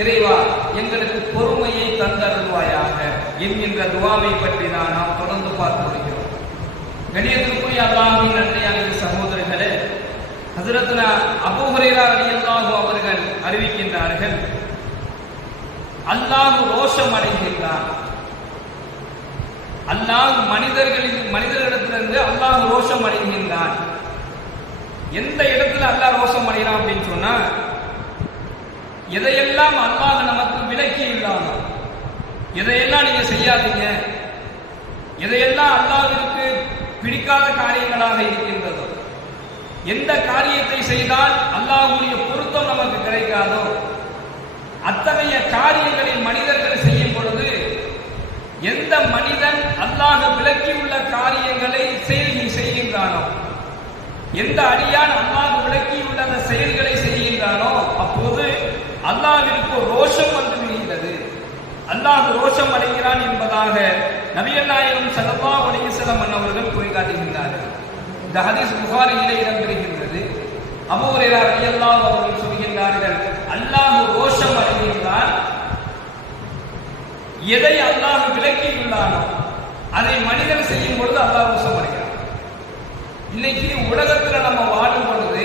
இறைவா எங்களுக்கு பொறுமையை தந்தருள்வாயாக. என்கின்ற துவாவை பற்றி நான் நாம் தொடர்ந்து பார்த்து வருகிறோம் கணியத்திற்குரிய அல்லாஹின் நன்றியான சகோதரர்களே ஹசரத்னா அபூ ஹுரைரா அவர்கள் அறிவிக்கின்றார்கள் அல்லாஹ் ரோஷம் அடைகின்றார் அல்லாஹ் மனிதர்களின் மனிதர்களிடத்திலிருந்து அல்லாஹ் ரோஷம் அடைகின்றான் எந்த இடத்துல அல்லாஹ் ரோஷம் அடைகிறான் அப்படின்னு சொன்னா எதையெல்லாம் அல்லாஹ் நமக்கு விலக்கி இல்லாம எதையெல்லாம் நீங்க செய்யாதீங்க எதையெல்லாம் அல்லாவிற்கு பிடிக்காத காரியங்களாக இருக்கின்றதோ எந்த காரியத்தை செய்தால் அல்லாஹுடைய பொருத்தம் நமக்கு கிடைக்காதோ அத்தகைய காரியங்களை மனிதர்கள் செய்யும் பொழுது எந்த மனிதன் அல்லாஹ் விலக்கியுள்ள காரியங்களை செயல் செய்கின்றானோ எந்த அடியான் அல்லாஹ் விலக்கியுள்ள அந்த செயல்களை அல்லாவிற்கு ரோஷம் வந்து விடுகிறது. அல்லாஹ் ரோஷம் அடைகிறான் என்பதாக நபியல்லாயிரம் செலவா ஸல்லல்லாஹு அலைஹி வஸல்லம் அவர்கள் குறிகாட்டுகின்றார்கள். இந்த ஹதீஸ் புகாரியிலே இடம்பெறுகின்றது. அபூ ஹுரைரா ரலியல்லாஹு அவர்கள் சொல்கின்றார்கள் அல்லாஹ் ரோஷம் அடைகின்றான். எதை அல்லாஹ் விளக்கியுள்ளானோ அதை மனிதன் செய்யும் பொழுது அல்லாஹ் ரோஷம் அடைகிறான். இன்னைக்கு உலகத்துல நம்ம வாழும் பொழுது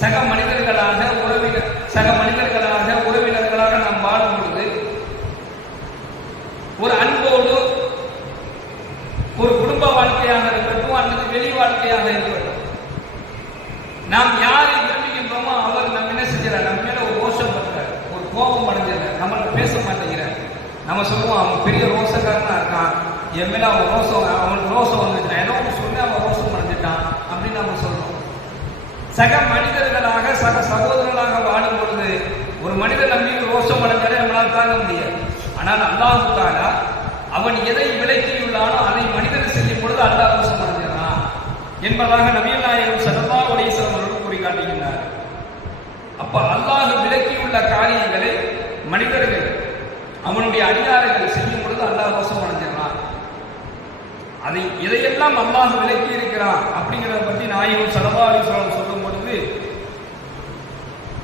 சக மனிதர்களாக உறவினர் சக மனிதர்களாக உறவினர்களாக நாம் வாழும் பொழுது ஒரு அன்போடு ஒரு குடும்ப வாழ்க்கையாக இருக்கட்டும் அல்லது வெளி வாழ்க்கையாக இருக்கட்டும் நாம் யாரை விரும்புகின்றோமோ அவர் நம்ம என்ன செஞ்சார் நம்ம மேல ஒரு ரோஷம் பண்றார் ஒரு கோபம் அடைஞ்சார் நம்மள்ட்ட பேச மாட்டேங்கிறார். நம்ம சொல்லுவோம் அவன் பெரிய ரோசக்காரனா இருக்கான். என் மேல அவன் ரோசம் அவனுக்கு ரோசம் வந்துட்டான் ஏதோ ஒன்று சொல்லி அவன் ரோசம் அடைஞ்சிட்டான் அப்படின்னு நம்ம சொல்றோம். சக மனிதர்களாக சக சகோதரர்களாக வாழும் பொழுது ஒரு மனிதன் நம்பி ரோஷம் அடைஞ்சாலே நம்மளால் தாங்க முடியாது. ஆனால் அல்லாஹு தாலா அவன் எதை விளக்கியுள்ளானோ அதை மனிதன் செய்யும் பொழுது அல்லாஹ் ரோஷம் என்பதாக நபிகள் நாயகம் சல்லல்லாஹு அலைஹி வஸல்லம் கூறி காட்டுகின்றார் அப்ப அல்லாஹ் விளக்கியுள்ள காரியங்களை மனிதர்கள் அவனுடைய அடியார்கள் செய்யும் பொழுது அல்லாஹ் ரோஷம் அடைஞ்சிடறான் அதை எதையெல்லாம் அல்லாஹ் விலக்கி இருக்கிறான் அப்படிங்கிறத பற்றி நாயகம் சல்லல்லாஹு அலைஹி சொல்லும் பொழுது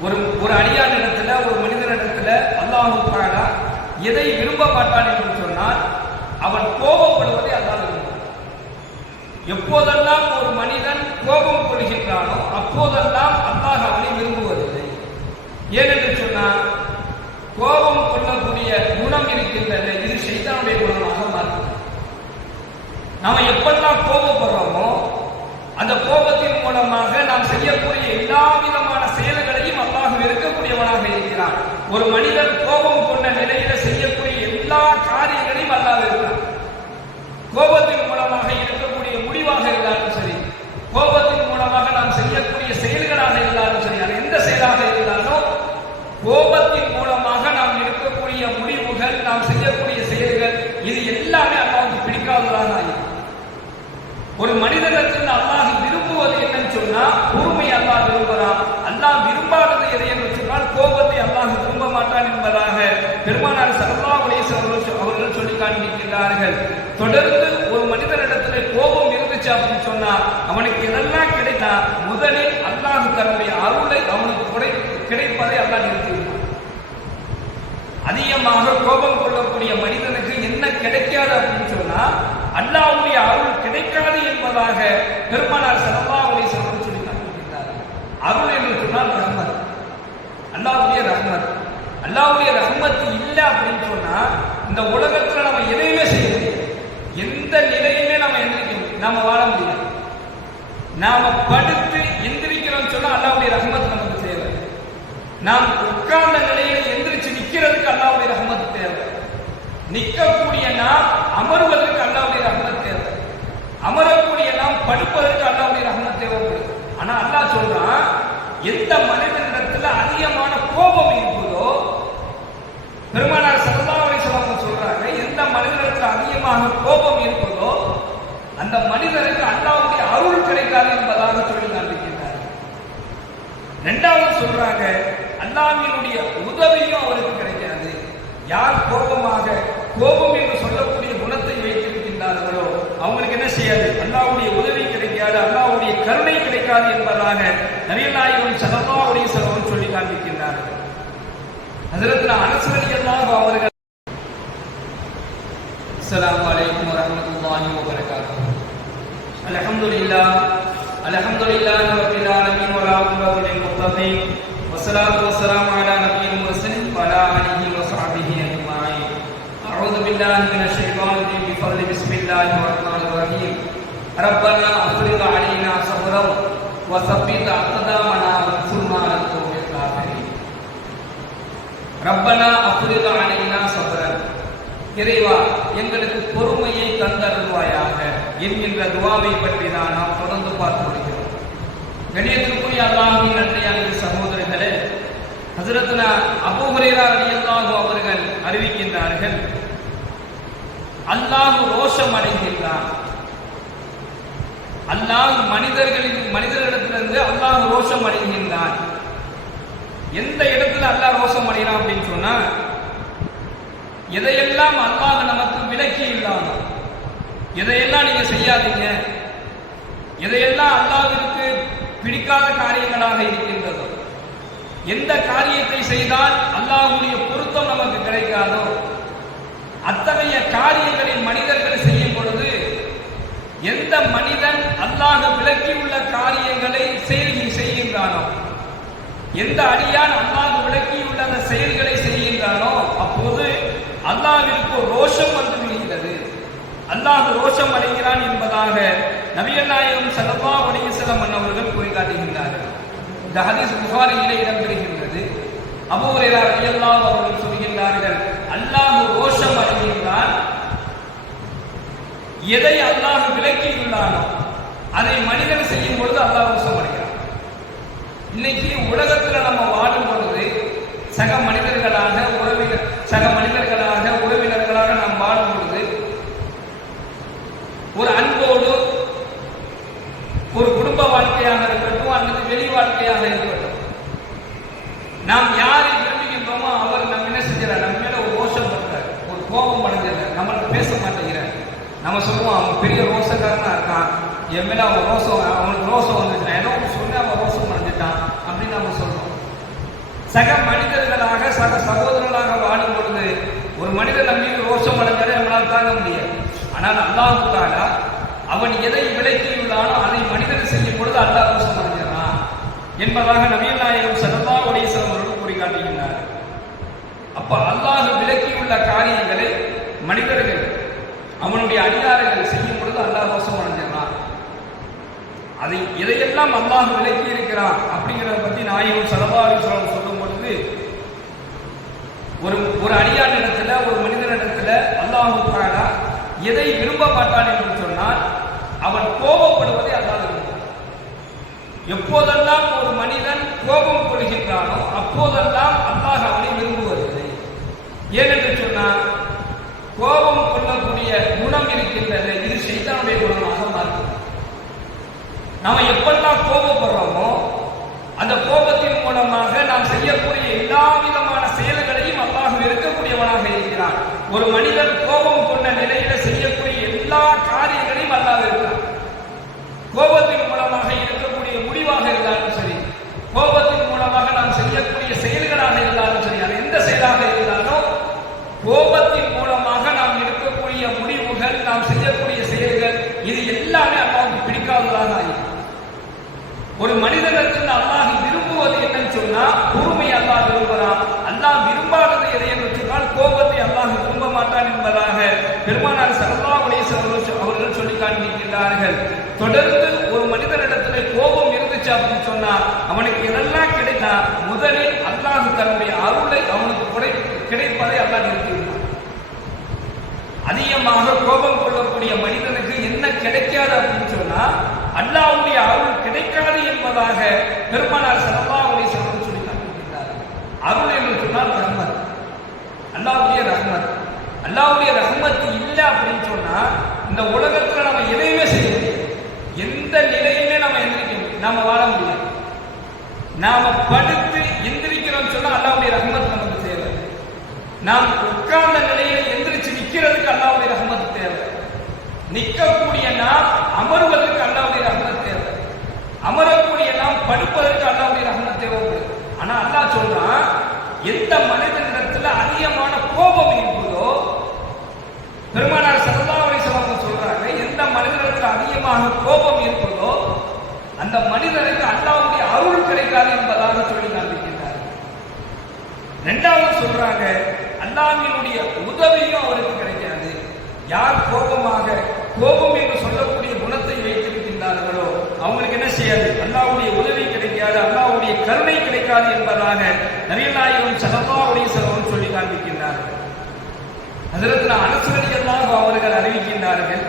ஒரு ஒரு அடியானிடத்துல ஒரு மனிதனிடத்துல அல்லாஹு எதை விரும்ப மாட்டான் என்று சொன்னால் அவன் கோபப்படுவதை அல்லாஹ் எப்போதெல்லாம் ஒரு மனிதன் கோபம் கொள்கின்றானோ அப்போதெல்லாம் அல்லாஹ் அவனை விரும்புவதில்லை. ஏனென்று சொன்னால் கோபம் கொள்ளக்கூடிய குணம் இருக்கின்றது இது செய்தனுடைய குணமாக மாறுகிறது. நாம் எப்பெல்லாம் கோபப்படுறோமோ அந்த கோபத்தின் மூலமாக நாம் செய்யக்கூடிய எல்லா விதமான செயல்களையும் அல்லாஹ் இருக்கக்கூடியவனாக இருக்கிறான். ஒரு மனிதன் கோபம் கொண்ட நிலையில செய்யக்கூடிய எல்லா காரியங்களையும் அல்லாத இருக்கிறான். கோபத்தின் மூலமாக இருக்கக்கூடிய முடிவாக இருந்தாலும் சரி கோபத்தின் மூலமாக நாம் செய்யக்கூடிய செயல்களாக இருந்தாலும் சரி அது எந்த செயலாக இருந்தாலும் கோபத்தின் மூலமாக நாம் எடுக்கக்கூடிய முடிவுகள் நாம் செய்யக்கூடிய செயல்கள் இது எல்லாமே அல்லாவுக்கு பிடிக்காததாக ஒரு மனிதனுக்கு அல்லாஹ் விரும்புவது என்னன்னு சொன்னா பொறுமை அல்லாஹ் விரும்புகிறான் அல்லாஹ் விரும்பாதது எது என்று சொன்னால் கோபத்தை அல்லாஹ் விரும்ப மாட்டான் என்பதாக பெருமானார் சல்லா அவர்கள் அவர்கள் சொல்லி காண்பிக்கின்றார்கள். தொடர்ந்து ஒரு மனிதனிடத்தில் கோபம் இருந்துச்சு அப்படின்னு சொன்னா அவனுக்கு எதெல்லாம் கிடைத்தா முதலில் அல்லாஹ் தன்னுடைய அருளை அவனுக்கு கொடை கிடைப்பதை அல்லாஹ் நிறுத்திவிட்டான். அதிகமாக கோபம் கொள்ளக்கூடிய மனிதனுக்கு என்ன கிடைக்காது அப்படின்னு சொன்னா அல்லாவுடைய அருள் கிடைக்காது என்பதாக பெருமானார் செலவாவுடைய செலவு சொல்லி காண்பிக்கின்றார்கள். அருள் என்று சொன்னால் ரஹ்மத். அல்லாவுடைய ரஹ்மத். அல்லாவுடைய ரஹ்மத் இல்லை அப்படின்னு சொன்னா இந்த உலகத்துல நம்ம எதையுமே செய்ய முடியாது. எந்த நிலையுமே நம்ம எந்திரிக்க நாம வாழ முடியாது. நாம படுத்து எந்திரிக்கிறோம் சொன்னா அல்லாவுடைய ரஹ்மத் நமக்கு தேவை. நாம் உட்கார்ந்த நிலையில் எந்திரிச்சு நிக்கிறதுக்கு அல்லாவுடைய ரஹ்மத் தேவை. நிற்கக்கூடிய நாம் அமர்வதற்கு அல்லாவுடைய ரஹ்மத் தேவை. அமரக்கூடிய நாம் படுப்பதற்கு அல்லாவுடைய ரஹ்மத் தேவைப்படுது. ஆனா அல்லாஹ் சொல்றான் எந்த மனித அந்த மனிதனுக்கு அல்லாவுடைய அருள் கிடைக்காது என்பதாக சொல்லி நம்பிக்கிறார் ரெண்டாவது சொல்றாங்க அல்லாவினுடைய உதவியும் அவருக்கு கிடைக்காது. யார் கோபமாக கோபம் என்று சொல்லக்கூடிய குணத்தை வைத்திருக்கின்றார்களோ அவங்களுக்கு என்ன செய்யாது? அண்ணாவுடைய உதவி கிடைக்காது அண்ணாவுடைய கருணை கிடைக்காது என்பதாக நவீனாயுடன் சலமா உடைய செலவும் சொல்லி காண்பிக்கின்றார்கள் அதற்கு அரசு அவர்கள் الحمد لله الحمد لله رب العالمين والعاقبة للمتقين والصلاة والسلام على نبي المرسلين وعلى آله وصحبه أجمعين أعوذ بالله من الشيطان الرجيم بفضل بسم الله الرحمن الرحيم ربنا أفرغ علينا صبرا وثبت أقدامنا وانصرنا على القوم الكافرين ரப்பனா அஃப்ரிக அலைனா சபரன் இறைவா எங்களுக்கு பொறுமையை தந்தருள்வாயாக என்கின்ற துவாவை பற்றி தான் நாம் தொடர்ந்து பார்த்து வருகிறோம். கணியத்திற்குரிய அல்லாஹின் நன்றியான சகோதரர்களே ஹசரத்னா அபூ ஹுரைரா ரலியல்லாஹு அவர்கள் அறிவிக்கின்றார்கள் அல்லாஹ் ரோஷம் அடைகின்றான். அல்லாஹ் மனிதர்களின் மனிதர்களிடத்திலிருந்து அல்லாஹ் ரோஷம் அடைகின்றான். எந்த இடத்துல அல்லாஹ் ரோஷம் அடைகிறான் அப்படின்னு சொன்னா எதையெல்லாம் அல்லாஹ் நமக்கு விலக்கி இல்லாமல் எதையெல்லாம் நீங்க செய்யாதீங்க? எதையெல்லாம் அல்லாவிற்கு பிடிக்காத காரியங்களாக இருக்கின்றதோ எந்த காரியத்தை செய்தால் அல்லாஹுடைய பொருத்தம் நமக்கு கிடைக்காதோ அத்தகைய காரியங்களில் மனிதர்கள் செய்யும் பொழுது எந்த மனிதன் அல்லாஹ் விளக்கியுள்ள காரியங்களை செய்கி செய்கின்றானோ எந்த அடியான் அல்லாஹ் விளக்கியுள்ள அந்த செயல்களை செய்கின்றானோ அப்போது அல்லாஹிற்கு ரோஷம் வந்து அல்லாஹ் ரோஷம் அடைகிறான் என்பதாக நபிகள் நாயகம் சல்லா அலைஹிஸ்ஸலாம் அவர்கள் குறிகாட்டுகின்றார்கள். இந்த ஹதீஸ் புகாரியிலே இடம்பெறுகின்றது. அபூ ஹுரைரா அவர்கள் சொல்கின்றார்கள் அல்லாஹ் ரோஷம் அடைகின்றான். எதை அல்லாஹ் விளக்கியுள்ளானோ அதை மனிதன் செய்யும் பொழுது அல்லாஹ் ரோஷம் அடைகிறான். இன்னைக்கு உலகத்துல நம்ம வாழும் பொழுது சக மனிதர்களாக உறவினர் சக மனிதர்களாக உறவினர்களாக நாம் வாழும் பொழுது ஒரு அன்போடு ஒரு குடும்ப வாழ்க்கையாக இருக்கட்டும் அல்லது வெளி வாழ்க்கையாக இருக்கட்டும் நாம் யாரை விரும்புகின்றோமோ அவர் நம்ம என்ன செஞ்சார் நம்ம மேல ஒரு ரோஷம் பண்றார் ஒரு கோபம் அடைஞ்சார் நம்மள்ட்ட பேச மாட்டேங்கிறார் நம்ம சொல்லுவோம் அவன் பெரிய ரோஷக்காரனா இருக்கான் அவங்க ரோசம் அவன் ரோஷம் அவனுக்கு ரோஷம் வந்துச்சு ஏதோ சொன்ன அவன் ரோஷம் வந்துட்டான் அப்படின்னு நம்ம சொல்றோம். சக மனிதர்களாக சக சகோதரர்களாக வாழும் பொழுது ஒரு மனிதன் நம்பிக்கை ரோஷம் அடைஞ்சாலே நம்மளால் தாங்க முடியாது. ஆனால் அல்லாஹு அவன் எதை விளக்கியுள்ளானோ அதை மனிதன் செய்யும் பொழுது அல்லாஹ் ரோஷம் அடைஞ்சிடறான் என்பதாக நவீன நாயகம் சல்லா உடைசம் அவர்கள் குறிகாட்டுகின்றார் அப்ப அல்லாஹ் விலக்கியுள்ள காரியங்களை மனிதர்கள் அவனுடைய அதிகாரங்கள் செய்யும் பொழுது அல்லாஹ் ரோஷம் அடைஞ்சிடறான் அதை எதையெல்லாம் அல்லாஹ் விளக்கி இருக்கிறான் அப்படிங்கிறத பத்தி நாயகம் சலபாலிஸ்வரம் சொல்லும் பொழுது ஒரு ஒரு அடியான் இடத்துல ஒரு மனிதனிடத்துல அல்லாஹு எதை விரும்ப மாட்டான் என்று சொன்னால் அவன் கோபப்படுவதை அல்லாஹ் எப்போதெல்லாம் ஒரு மனிதன் கோபம் கொள்கின்றானோ அப்போதெல்லாம் அல்லாஹ் அவனை விரும்புவதில்லை. ஏனென்று சொன்னால் கோபம் கொள்ளக்கூடிய குணம் இருக்கின்றது இது சைத்தானுடைய குணமாக மாறுகிறது. நாம எப்பெல்லாம் கோபப்படுறோமோ அந்த கோபத்தின் மூலமாக நாம் செய்யக்கூடிய எல்லா விதமான செயல்களையும் அல்லாஹ் இருக்கக்கூடியவனாக இருக்கிறான். ஒரு மனிதன் கோபம் கொண்ட நிலையில செய்யக்கூடிய எல்லா காரியங்களையும் அல்லாஹ் இருக்கிறான் கோபத்தின் மூலமாக இருக்கக்கூடிய முடிவாக இருந்தாலும் சரி கோபத்தின் மூலமாக நாம் செய்யக்கூடிய செயல்களாக இருந்தாலும் சரி அது எந்த செயலாக இருந்தாலும் கோபத்தின் மூலமாக நாம் இருக்கக்கூடிய முடிவுகள் நாம் செய்யக்கூடிய செயல்கள் இது எல்லாமே அல்லாவுக்கு பிடிக்காததாக ஆகிறது ஒரு மனிதனிடத்தில் அல்லாஹ் விரும்புவது என்னன்னு சொன்னா பொறுமை அல்லாஹ் விரும்புகிறான் அல்லாஹ் விரும்பாதது எது என்று சொன்னால் கோபத்தை அல்லாஹ் விரும்ப மாட்டான் என்பதாக பெருமானார் சரதா அவர்கள் அவர்கள் சொல்லி காண்பிக்கின்றார்கள். தொடர்ந்து ஒரு மனிதனிடத்தில் கோபம் இருந்துச்சு அப்படின்னு சொன்னா அவனுக்கு எதெல்லாம் கிடைத்தா முதலில் அல்லாஹ் தன்னுடைய அருளை அவனுக்கு குறை கிடைப்பதை அல்லாஹ் நிறுத்திவிட்டான் அதிகமாக கோபம் கொள்ளக்கூடிய மனிதனுக்கு என்ன கிடைக்காது அப்படின்னு சொன்னா அல்லாவுடைய அருள் கிடைக்காது என்பதாக பெருமானார் சல்லல்லாஹுடைய சொல்லம் சொல்லி காண்பிக்கிறார் அருள் என்று சொன்னால் ரஹ்மத் அல்லாவுடைய ரஹ்மத் அல்லாவுடைய ரஹ்மத் இல்லை அப்படின்னு சொன்னா இந்த உலகத்துல நம்ம எதையுமே செய்ய முடியாது. எந்த நிலையுமே நம்ம எந்திரிக்க நாம வாழ முடியாது. நாம படுத்து எந்திரிக்கிறோம் சொன்னா அல்லாவுடைய ரஹ்மத் நமக்கு தேவை. நாம் உட்கார்ந்த நிலையில் எந்திரிச்சு நிக்கிறதுக்கு அல்லாவுடைய ரஹ்மத் தேவை. நிற்கக்கூடிய நாம் அமர்வதற்கு அல்லாவுடைய ரஹ்மத் தேவை. அமரக்கூடிய நாம் படுப்பதற்கு அல்லாவுடைய ரஹ்மத் தேவைப்படுது ஆனா அல்லாஹ் சொல்றான் எந்த மனிதனிடத்துல அதிகமான கோபம் இருக்குதோ பெருமானார் சதாவணி சவாசம் சொல்றாங்க எந்த மனிதனுக்கு அதிகமாக கோபம் இருப்பதோ அந்த மனிதனுக்கு அல்லாவுடைய அருள் கிடைக்காது என்பதாக சொல்லி காண்பிக்கின்றார் ரெண்டாவது சொல்றாங்க அல்லாவினுடைய உதவியும் அவருக்கு கிடைக்காது. யார் கோபமாக கோபம் என்று சொல்லக்கூடிய குணத்தை வைத்திருக்கின்றார்களோ அவங்களுக்கு என்ன செய்யாது? அல்லாவுடைய உதவி கிடைக்காது அல்லாவுடைய கருணை கிடைக்காது என்பதாக நவீன நாயகன் செலவும் சொல்லி அதற்கு அனுசரணியெல்லாம் அவர்கள் அறிவிக்கின்றார்கள்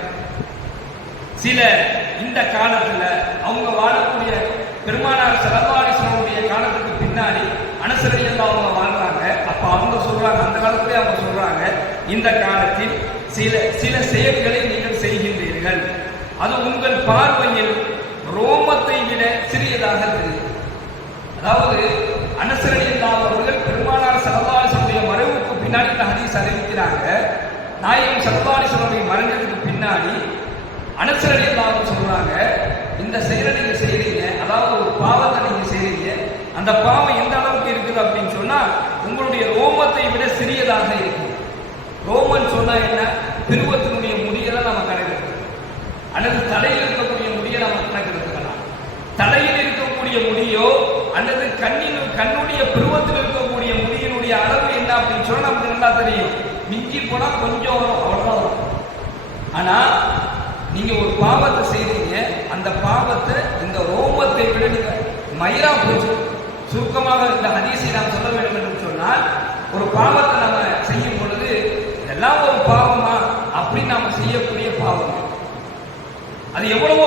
சில இந்த காலத்துல அவங்க வாழக்கூடிய பெருமானார் சலபாலிசனுடைய காலத்துக்கு பின்னாடி அனுசரணியெல்லாம் அவங்க வாழ்றாங்க அப்ப அவங்க சொல்றாங்க அந்த காலத்திலே அவங்க சொல்றாங்க இந்த காலத்தில் சில சில செயல்களை நீங்கள் செய்கின்றீர்கள். அது உங்கள் பார்வையில் ரோமத்தை விட சிறியதாக தெரியும். அதாவது அனுசரணை அவர்கள் பெருமானார் சரதாலிசனுடைய மறைவுக்கு பின்னாடி இந்த ஹதீஸ் அறிவிக்கிறாங்க நாயகம் சரதாலிசனுடைய மறைஞ்சதுக்கு பின்னாடி அனுசரணை எல்லாரும் சொல்றாங்க. இந்த செயலை நீங்க செய்றீங்க அதாவது ஒரு பாவத்தை நீங்க செய்றீங்க அந்த பாவம் எந்த அளவுக்கு இருக்குது அப்படின்னு சொன்னா உங்களுடைய ரோமத்தை விட சிறியதாக இருக்கு ரோமன் சொன்னா என்ன? திருவத்தினுடைய முடியெல்லாம் நம்ம கணக்கெடுக்கலாம். அல்லது தலையில் இருக்கக்கூடிய முடியை நம்ம கணக்கெடுத்துக்கலாம். தலையில் இருக்கக்கூடிய முடியோ அல்லது கண்ணின் கண்ணுடைய பருவத்தில் இருக்கக்கூடிய முடியினுடைய அளவு என்ன அப்படின்னு சொன்னா நமக்கு நல்லா தெரியும். மிஞ்சி போனா கொஞ்சம் வரும் அவ்வளவுதான். வரும் ஆனா நீங்க ஒரு பாவத்தை செய்றீங்க அந்த பாவத்தை இந்த ரோமத்தை விட நீங்க மயிரா போச்சு. சுருக்கமாக இந்த ஹதீஸை நாம் சொல்ல வேண்டும் என்று சொன்னால் ஒரு பாவத்தை நம்ம செய்யும் பொழுது இதெல்லாம் ஒரு பாவமா? அப்படின்னு நாம செய்யக்கூடிய பாவம். அது எவ்வளவோ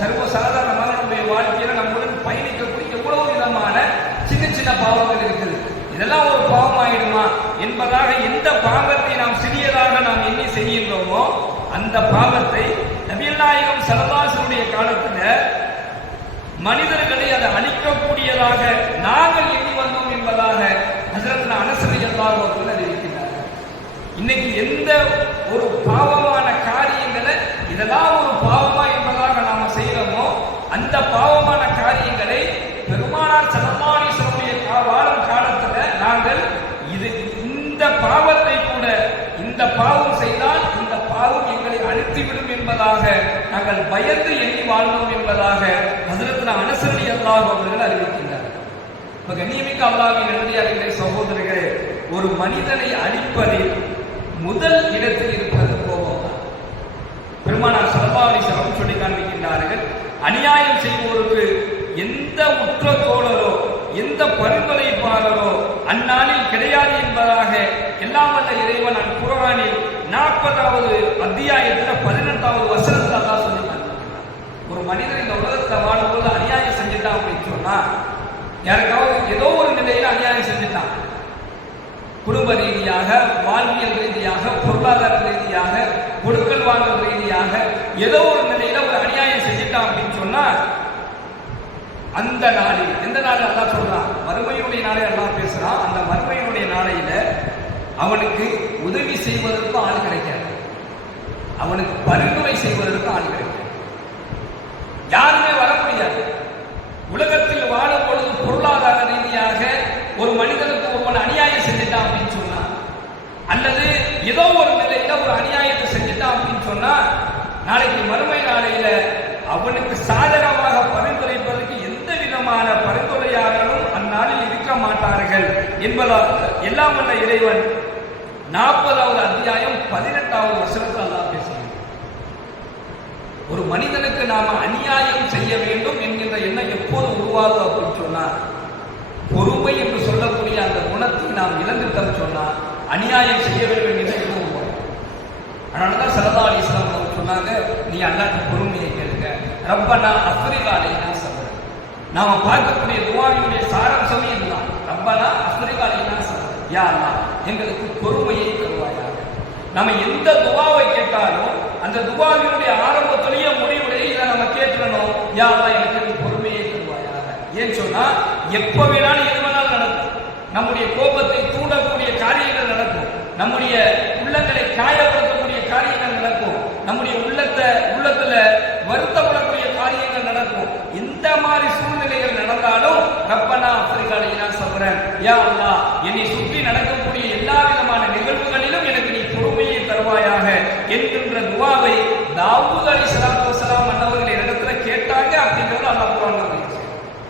சர்வ சாதாரணமாக நம்முடைய வாழ்க்கையில நம்மளுடன் பயணிக்கக்கூடிய எவ்வளவு விதமான சின்ன சின்ன பாவங்கள் இருக்குது. இதெல்லாம் ஒரு பாவம் ஆயிடுமா என்பதாக எந்த பாவத்தை நாம் சிறியதாக நாம் எண்ணி செய்கின்றோமோ அந்த பாவத்தை நபிகள் நாயகம் சரதாசனுடைய காலத்தில் மனிதர்களை அதை அழிக்கக்கூடியதாக நாங்கள் எண்ணி வந்தோம் என்பதாக ஹசரத் அனசரி எல்லாரும் அவர்கள் அறிவிக்கிறார்கள் இன்னைக்கு எந்த ஒரு பாவமான காரியங்களை இதெல்லாம் ஒரு பாவமா என்பதாக நாம செய்யறோமோ அந்த பாவமான காரியங்களை பெருமானார் சலமானீஸ்வரனுடைய வாழும் காலத்துல நாங்கள் இது இந்த பாவத்தை கூட இந்த பாவம் செய்தால் இந்த பாவம் எங்களை அழுத்திவிடும் என்பதாக நாங்கள் பயந்து எண்ணி வாழ்ந்தோம் என்பதாக ஹசரத்னா அனுசரணி அல்லாஹ் அவர்கள் அறிவிக்கின்றார் இப்ப கண்ணியமிக்க அல்லாவின் நன்றியாளர்களே சகோதரர்களே ஒரு மனிதனை அழிப்பதில் முதல் இடத்தில் இருப்பது கோபம் தான். பெருமானார் சலபாவளி சலம் சொல்லி காண்பிக்கின்றார்கள் அநியாயம் செய்வோருக்கு எந்த உற்ற தோழரோ எந்த பரிந்துரைப்பாளரோ அந்நாளில் கிடையாது என்பதாக எல்லாம் வல்ல இறைவன் அன் குரானில் நாற்பதாவது அத்தியாயத்தில் பதினெட்டாவது வசனத்தில் தான் சொல்லி ஒரு மனிதன் இந்த உலகத்தில் வாழும்போது அநியாயம் செஞ்சுட்டான் அப்படின்னு சொன்னா யாருக்காவது ஏதோ ஒரு நிலையில் அநியாயம் செஞ்சுட்டான். குடும்ப ரீதியாக வாழ்வியல் ரீதியாக பொருளாதார ரீதியாக கொடுக்கல் வாங்கல் ரீதியாக ஏதோ ஒரு நிலையில ஒரு அநியாயம் செஞ்சுட்டான் அப்படின்னு சொன்னா அந்த நாளில் எந்த நாளில் அல்லா சொல்றான்? மறுமையினுடைய நாளை அல்லா பேசுறான். அந்த மறுமையினுடைய நாளையில அவனுக்கு உதவி செய்வதற்கும் ஆள் கிடைக்காது. அவனுக்கு பரிந்துரை செய்வதற்கும் ஆள் கிடைக்காது. யாருமே வர முடியாது. உலகத்தில் வாழும் பொழுது பொருளாதார ரீதியாக ஒரு மனிதனுக்கு ஒருவன் அநியாயம் செஞ்சுட்டான் அப்படின்னு சொன்னா அல்லது ஏதோ ஒரு நிலையில ஒரு அநியாயத்தை செஞ்சுட்டான் அப்படின்னு சொன்னா நாளைக்கு மறுமை நாளையில அவனுக்கு சாதகமாக பரிந்து விதமான பரிந்துரையாளரும் அந்நாளில் இருக்க மாட்டார்கள் என்பதால் எல்லாம் வல்ல இறைவன் நாற்பதாவது அத்தியாயம் பதினெட்டாவது வசனத்தில் அல்லா பேசுகிறார் ஒரு மனிதனுக்கு நாம அநியாயம் செய்ய வேண்டும் என்கின்ற எண்ணம் எப்போது உருவாகும் அப்படின்னு சொன்னா பொறுமை என்று சொல்லக்கூடிய அந்த குணத்தை நாம் இழந்துட்டோம் சொன்னா அநியாயம் செய்ய வேண்டும் என்று எண்ணம் உருவாகும் அதனாலதான் சரதா அலி இஸ்லாம் சொன்னாங்க நீ அல்லாட்ட பொறுமையை கேளுங்க. ரப்பனா அஃப்ரிகாலை நான் நாம பார்க்கக்கூடிய துவாவினுடைய சாராம்சமே இதுதான். ரப்பனா அஃப்ரிகாலை யாரா எங்களுக்கு பொறுமையை தருவாயாக நம்ம எந்த துவாவை கேட்டாலும் அந்த துவாவியுடைய ஆரம்பத்திலேயே முடிவுடைய இதை நம்ம கேட்கணும் யாரா எங்களுக்கு எனக்கு பொறுமையை தருவாயாக ஏன் சொன்னா எப்ப வேணாலும் எது வேணாலும் நடக்கும். நம்முடைய கோபத்தை தூண்டக்கூடிய காரியங்கள் நடக்கும். நம்முடைய உள்ளங்களை காயப்படுத்தக்கூடிய காரியங்கள் நடக்கும். நம்முடைய உள்ளத்தை உள்ளத்துல வளர்க்கும் இந்த மாதிரி சூழ்நிலைகள் நடந்தாலும் ரப்பனா ஆப்பிரிக்கால சொல்றேன் யா அல்லா என்னை சுற்றி நடக்கக்கூடிய எல்லா விதமான நிகழ்வுகளிலும் எனக்கு நீ பொறுமையை தருவாயாக என்கின்ற துவாவை தாவூத் அலி சலாத்து வசலாம் அண்ணவர்கள் இடத்துல கேட்டாங்க அப்படிங்கிறது அல்லா புராணம்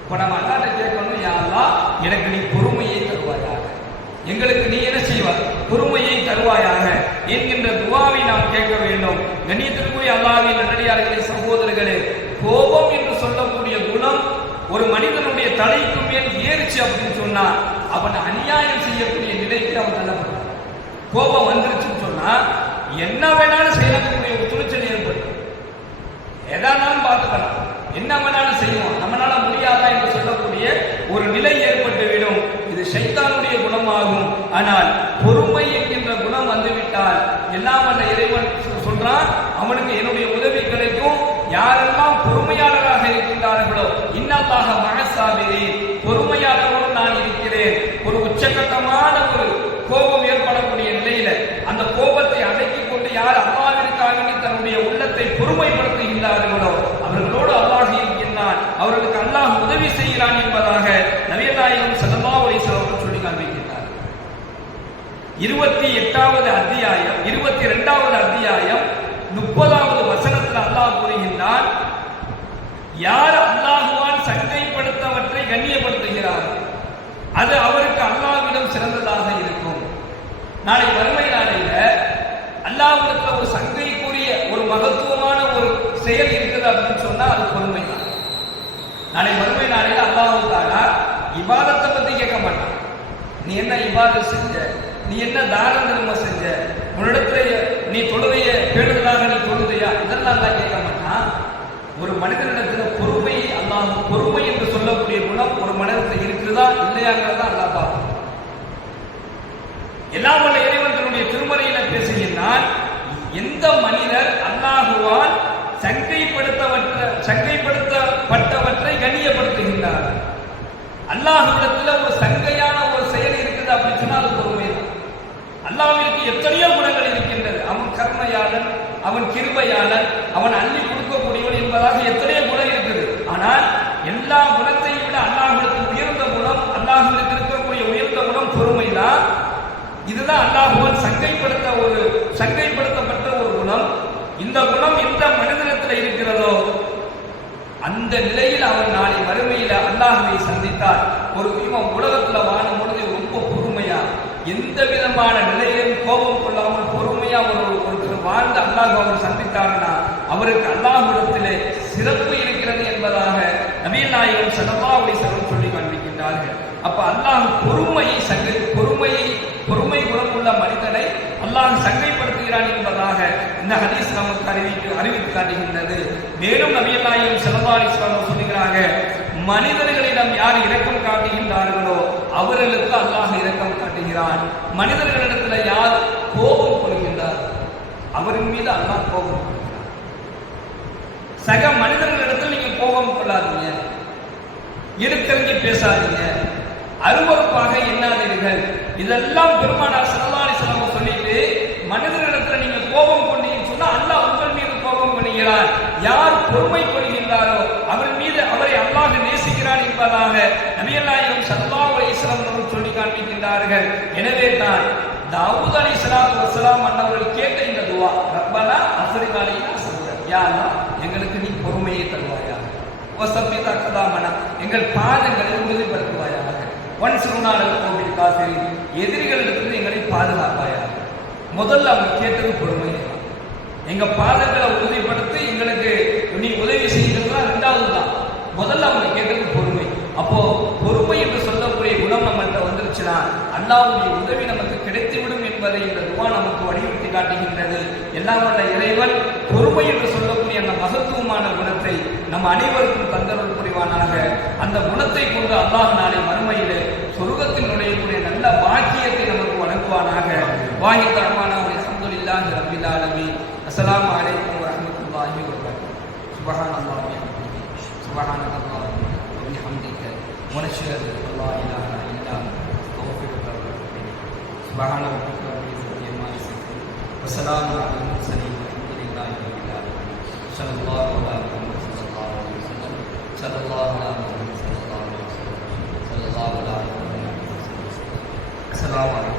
இப்போ நம்ம அண்ணாட்ட கேட்கணும் யா அல்லா எனக்கு நீ பொறுமையை தருவாயாக. எங்களுக்கு நீ என்ன செய்வார் பொறுமையை தருவாயாக. என்கின்ற துவாவை நாம் கேட்க வேண்டும். கண்ணியத்திற்குரிய அல்லாவின் நன்னடியார்களே சகோதரர்களே கோபம் என்று சொல்லக்கூடிய குணம் ஒரு மனிதனுடைய தலைக்கு மேல் ஏறிச்சு அப்படின்னு சொன்னா அவன் அநியாயம் செய்யக்கூடிய நிலைக்கு அவன் தள்ளப்படுறான் கோபம் வந்துருச்சுன்னு சொன்னா என்ன வேணாலும் செய்யக்கூடிய ஒரு துணிச்சல் ஏற்படும். எதானாலும் பார்த்துக்கலாம். என்ன வேணாலும் செய்வோம். நம்மளால முடியாதா என்று சொல்லக்கூடிய ஒரு நிலை ஏற்பட்டுவிடும். இது சைத்தானுடைய குணமாகும். ஆனால் பொறுமை என்கின்ற குணம் வந்துவிட்டால் எல்லாம் வல்ல இறைவன் சொல்றான் அவனுக்கு என்னுடைய உதவி கிடைக்கும். யாரெல்லாம் பொறுமையாளராக இருக்கின்றார்களோ இன்னல்லாக மகசாபிரி பொறுமையாளரோடு நான் இருக்கிறேன். ஒரு உச்சகட்டமான ஒரு கோபம் ஏற்படக்கூடிய நிலையில அந்த கோபத்தை அடக்கிக் கொண்டு யார் அல்லாவிற்காக தன்னுடைய உள்ளத்தை பொறுமைப்படுத்துகின்றார்களோ அவர்களோடு அல்லாஹ் இருக்கின்றான். அவர்களுக்கு அல்லாஹ் உதவி செய்கிறான் என்பதாக நவீனாயகம் சதமாவளி அலைஹி சொல்லி காண்பிக்கின்றார் இருபத்தி எட்டாவது அத்தியாயம் இருபத்தி இரண்டாவது அத்தியாயம் முப்பதாவது வசனத்தில் அல்லாஹ் கூறுகிறார் யார் அல்லாஹுவான் சங்கைப்படுத்தவற்றை கண்ணியப்படுத்துகிறார்? அது அவருக்கு அல்லாவிடம் சிறந்ததாக இருக்கும். நாளை வறுமை நாளையில அல்லாவிடத்துல ஒரு சங்கைக்குரிய ஒரு மகத்துவமான ஒரு செயல் இருக்குது அப்படின்னு சொன்னா அது பொறுமை தான். நாளை வறுமை நாளையில அல்லாஹு தானா இபாதத்தை பத்தி கேட்க மாட்டான். நீ என்ன இபாதத் செஞ்ச? நீ என்ன தான தர்மம் செஞ்ச? உன்னிடத்துல நீ தொழுகைய பேணுதலாக நீ தொழுதையா இதெல்லாம் தான் கேட்க மாட்டான். ஒரு மனிதனிடத்தில் பொறுமை அல்லாஹ் பொறுமை என்று சொல்லக்கூடிய குணம் ஒரு மனிதத்தில் இருக்கிறதா இல்லையாங்கிறதா அல்லாஹ் பார்ப்பான். எல்லாம் உள்ள இறைவன் திருமறையில பேசுகின்றான் எந்த மனிதர் அல்லாஹுவால் சங்கைப்படுத்தவற்ற சங்கைப்படுத்தப்பட்டவற்றை கண்ணியப்படுத்துகின்றார்? அல்லாஹுவிடத்தில் ஒரு சங்கையான ஒரு செயல் இருக்குது அப்படின்னு சொன்னால் அது பொறுமை அல்லாவிற்கு எத்தனையோ குணங்கள் இருக்கின்றது. அவன் கர்மையாளன் அவன் கிருபையாளன் அவன் அள்ளி கொடுத்த என்பதாக எத்தனையோ குணம் இருக்குது ஆனால் எல்லா குணத்தையும் விட அல்லாஹுக்கு உயர்ந்த குணம் அல்லாஹுக்கு இருக்கக்கூடிய உயர்ந்த குணம் பொறுமை தான். இதுதான் அல்லாஹுவன் சங்கைப்படுத்த ஒரு சங்கைப்படுத்தப்பட்ட ஒரு குணம். இந்த குணம் எந்த மனிதனத்தில் இருக்கிறதோ அந்த நிலையில் அவன் நாளை வறுமையில அல்லாஹுவை சந்தித்தார் ஒரு இவன் உலகத்துல வாழும் பொழுது ரொம்ப பொறுமையா எந்த விதமான நிலையிலும் கோபம் கொள்ளாமல் பொறுமையா ஒரு வாழ்ந்த அல்லாஹ் அவர் சந்தித்தார்னா அவருக்கு அல்லாஹுடத்திலே சிறப்பு இருக்கிறது என்பதாக நவீன நாயகம் ஸல்லல்லாஹு அலைஹி சொல்லி காண்பிக்கின்றார்கள். அப்ப அல்லாஹ் பொறுமையை சங்கை பொறுமையை பொறுமை குணமுள்ள மனிதனை அல்லாஹ் சங்கைப்படுத்துகிறான் என்பதாக இந்த ஹதீஸ் நமக்கு அறிவித்து அறிவித்து காட்டுகின்றது. மேலும் நவீன நாயகம் ஸல்லல்லாஹு அலைஹி சொல்லுகிறாங்க மனிதர்களிடம் யார் இரக்கம் காட்டுகின்றார்களோ அவர்களுக்கு அல்லாஹ் இரக்கம் காட்டுகிறான். மனிதர்களிடத்துல யார் கோபம் அவரின் மீது அல்லாஹ் கோபம். சக சக மனிதர்களிடத்தில் நீங்க கோபம் கொள்ளாதீங்க. எடுத்தறிஞ்சு பேசாதீங்க. அருவறுப்பாக எண்ணாதீர்கள். இதெல்லாம் பெருமானார் ஸல்லல்லாஹு அலைஹி சொல்லிட்டு மனிதர்களிடத்துல நீங்க கோபம் கொண்டீங்கன்னு சொன்னா அல்லாஹ் உங்கள் மீது கோபம் கொள்கிறார் யார் பொறுமை கொள்கின்றாரோ அவர் மீது அவரை அல்லாஹ் நேசிக்கிறான் என்பதாக நபியல்லாயும் நாயகம் ஸல்லல்லாஹு சொல்லி காண்பிக்கின்றார்கள். எனவே தான் தாவூத் அலி சலாத்து வசலாம் அன்னவர்கள் கேட்ட இந்த துவா ரப்பனா அஃரிக் அலைனா சபுரன் யா எங்களுக்கு நீ பொறுமையை தருவாயாக. வசப்பித் அக்கதாமனா எங்கள் பாதங்களை உறுதிப்படுத்துவாயாக. ஒன் சுருணாளர் கோவில் காசில் எதிரிகளிடத்திலிருந்து எங்களை பாதுகாப்பாயா முதல்ல அவங்க கேட்டது பொறுமை. எங்க பாதங்களை உறுதிப்படுத்தி எங்களுக்கு நீ உதவி செய்யறதுனா ரெண்டாவது தான் முதல்ல அவங்க கேட்டது பொறுமை. அப்போ பொறுமை என்று சொல்லக்கூடிய குணம் நம்மகிட்ட வந்துருச்சுன்னா அல்லாவுடைய உதவி நம்ம என்பதை இந்த துவா நமக்கு வலியுறுத்தி காட்டுகின்றது எல்லாம் வல்ல இறைவன் பொறுமை என்று சொல்லக்கூடிய அந்த மகத்துவமான குணத்தை நம் அனைவருக்கும் தந்தருள் புரிவானாக அந்த குணத்தை கொண்டு அல்லாஹ் நாளை மறுமையிலே சொர்க்கத்தில் நுழையக்கூடிய நல்ல பாக்கியத்தை நமக்கு வழங்குவானாக வாஹி தரமான ஒரு அல்ஹம்துலில்லாஹி ரப்பில் ஆலமீன் அஸ்ஸலாமு அலைக்கும் வரஹ்மத்துல்லாஹி வபரகாத்துஹு சுப்ஹானல்லாஹி வபிஹம்திஹி சுப்ஹானல்லாஹி وبحمدك ونشهد ان لا اله الا انت نستغفرك ونتوب اليك سبحان ربك رب العزه عما يصفون وسلام على المرسلين والحمد لله رب العالمين. صلى الله على محمد صلى الله عليه وسلم. صلى الله على محمد صلى الله عليه وسلم. صلى الله على محمد السلام عليكم.